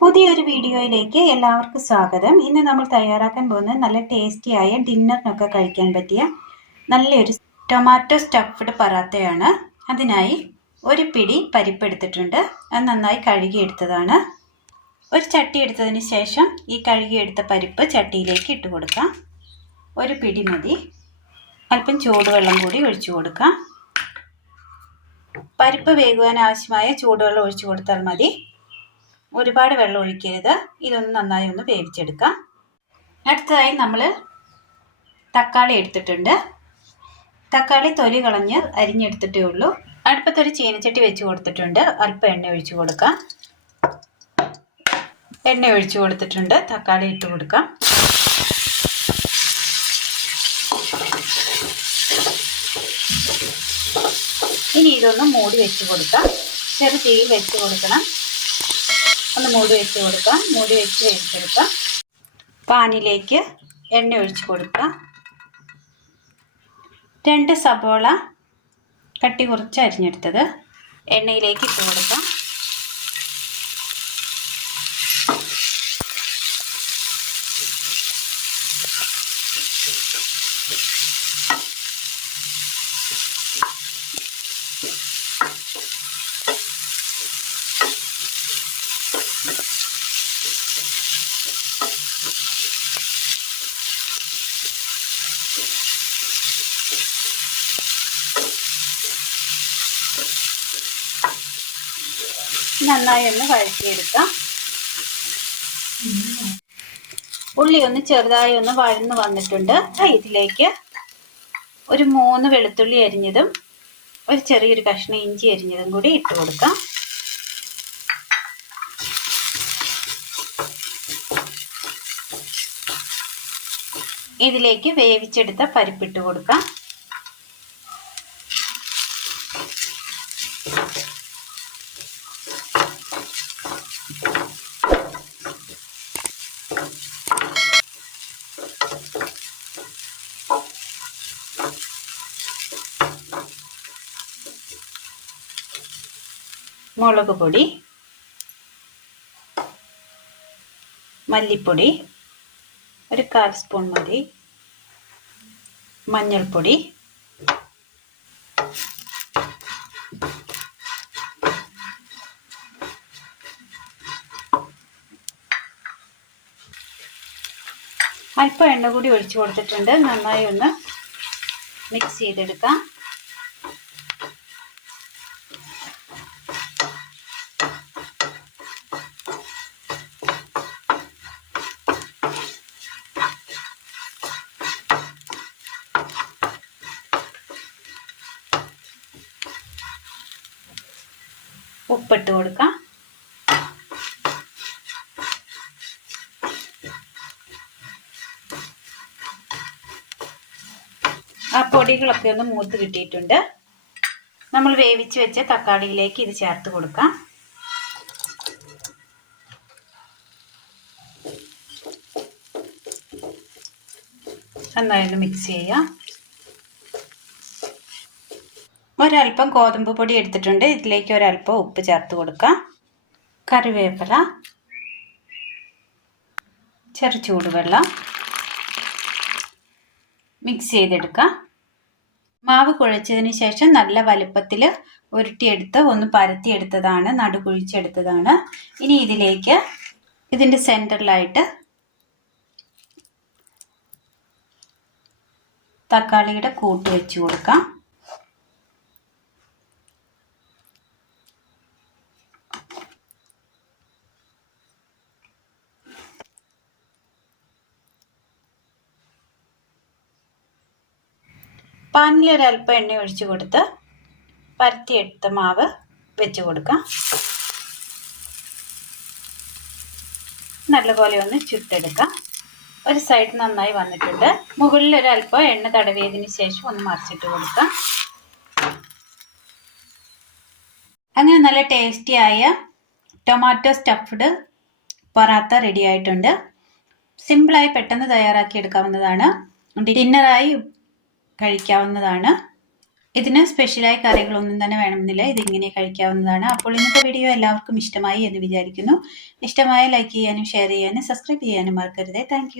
പുതിയൊരു വീഡിയോയിലേക്ക് എല്ലാവർക്കും സ്വാഗതം. ഇന്ന് നമ്മൾ തയ്യാറാക്കാൻ പോകുന്നത് നല്ല ടേസ്റ്റിയായ ഡിന്നറിനൊക്കെ കഴിക്കാൻ പറ്റിയ നല്ലൊരു ടൊമാറ്റോ സ്റ്റഫ്ഡ് പറാത്തയാണ്. അതിനായി ഒരു പിടി പരിപ്പ് എടുത്തിട്ടുണ്ട്. അത് നന്നായി കഴുകിയെടുത്തതാണ്. ഒരു ചട്ടി എടുത്തതിന് ശേഷം ഈ കഴുകിയെടുത്ത പരിപ്പ് ചട്ടിയിലേക്ക് ഇട്ട് കൊടുക്കാം. ഒരു പിടി മതി. അല്പം ചൂടുവെള്ളം കൂടി ഒഴിച്ചു കൊടുക്കാം. പരിപ്പ് വേകുവാൻ ആവശ്യമായ ചൂടുവെള്ളം ഒഴിച്ചു കൊടുത്താൽ മതി. ഒരുപാട് വെള്ളം ഒഴിക്കരുത്. ഇതൊന്ന് നന്നായി ഒന്ന് വേവിച്ചെടുക്കാം. അടുത്തതായി നമ്മൾ തക്കാളി എടുത്തിട്ടുണ്ട്. തക്കാളി തൊലി കളഞ്ഞ് അരിഞ്ഞെടുത്തിട്ടേ ഉള്ളൂ. അടുപ്പത്തൊരു ചീനച്ചട്ടി വെച്ച് കൊടുത്തിട്ടുണ്ട്. അല്പം എണ്ണ ഒഴിച്ചു കൊടുക്കാം. എണ്ണ ഒഴിച്ചു കൊടുത്തിട്ടുണ്ട്. തക്കാളി ഇട്ട് കൊടുക്കാം. ഇനി ഇതൊന്ന് മൂടി വെച്ച് കൊടുക്കാം. ചെറു തീയിൽ വെച്ച് കൊടുക്കണം. ഒന്ന് മൂടി വെച്ച് കൊടുക്കാം. മൂടി വെച്ച് വേവിച്ചെടുക്കാം. പാനിലേക്ക് എണ്ണ ഒഴിച്ച് കൊടുക്കാം. 2 സബോള കട്ടി കുറച്ച് അരിഞ്ഞെടുത്തത് എണ്ണയിലേക്ക് ഇട്ട് കൊടുക്കാം. നന്നായി ഒന്ന് വഴറ്റിയെടുക്കാം. ഉള്ളി ഒന്ന് ചെറുതായി ഒന്ന് വഴന്ന് വന്നിട്ടുണ്ട്. ഇതിലേക്ക് ഒരു 3 വെളുത്തുള്ളി അരിഞ്ഞതും ഒരു ചെറിയൊരു കഷ്ണം ഇഞ്ചി അരിഞ്ഞതും കൂടി ഇട്ട് കൊടുക്കാം. ഇതിലേക്ക് വേവിച്ചെടുത്ത പരിപ്പിട്ട് കൊടുക്കാം. മുളക് പൊടി, മല്ലിപ്പൊടി ഒരു 1/4 സ്പൂൺ മതി, മഞ്ഞൾപ്പൊടി, അല്പം എണ്ണ കൂടി ഒഴിച്ചു കൊടുത്തിട്ടുണ്ട്. നന്നായി ഒന്ന് മിക്സ് ചെയ്തെടുക്കാം. ഉപ്പിട്ട് കൊടുക്കാം. ആ പൊടികളൊക്കെ ഒന്ന് മൂത്ത് കിട്ടിയിട്ടുണ്ട്. നമ്മൾ വേവിച്ച് വെച്ച തക്കാളിയിലേക്ക് ഇത് ചേർത്ത് കൊടുക്കാം. നന്നായി ഒന്ന് മിക്സ് ചെയ്യാം. ഒരല്പം ഗോതമ്പ് പൊടി എടുത്തിട്ടുണ്ട്. ഇതിലേക്ക് ഒരല്പം ഉപ്പ് ചേർത്ത് കൊടുക്കാം. കറിവേപ്പില, ചെറു ചൂടുവെള്ളം മിക്സ് ചെയ്തെടുക്കാം. മാവ് കുഴച്ചതിന് ശേഷം നല്ല വലുപ്പത്തിൽ ഉരുട്ടിയെടുത്ത് ഒന്ന് പരത്തിയെടുത്തതാണ്, നടുകുഴിച്ചെടുത്തതാണ്. ഇനി ഇതിലേക്ക് ഇതിൻ്റെ സെൻറ്ററിലായിട്ട് തക്കാളിയുടെ കൂട്ട് വെച്ച് കൊടുക്കാം. പാനിൽ ഒരല്പം എണ്ണ ഒഴിച്ച് കൊടുത്ത് പരത്തിയെടുത്ത മാവ് വെച്ച് കൊടുക്കാം. നല്ലപോലെ ഒന്ന് ചുട്ടെടുക്കാം. ഒരു സൈഡ് നന്നായി വന്നിട്ടുണ്ട്. മുകളിൽ ഒരല്പം എണ്ണ തടവിയതിന് ശേഷം ഒന്ന് മറിച്ചിട്ട് കൊടുക്കാം. അങ്ങനെ നല്ല ടേസ്റ്റിയായ ടൊമാറ്റോ സ്റ്റഫ്ഡ് പൊറാത്ത റെഡി ആയിട്ടുണ്ട്. സിമ്പിളായി പെട്ടെന്ന് തയ്യാറാക്കി എടുക്കാവുന്നതാണ്. ഡിന്നറായി കഴിക്കാവുന്നതാണ്. ഇതിന് സ്പെഷ്യലായ കറികളൊന്നും തന്നെ വേണമെന്നില്ല, ഇതിങ്ങനെ കഴിക്കാവുന്നതാണ്. അപ്പോൾ ഇന്നത്തെ വീഡിയോ എല്ലാവർക്കും ഇഷ്ടമായി എന്ന് വിചാരിക്കുന്നു. ഇഷ്ടമായ ലൈക്ക് ചെയ്യാനും ഷെയർ ചെയ്യാനും സബ്സ്ക്രൈബ് ചെയ്യാനും മറക്കരുത്. താങ്ക്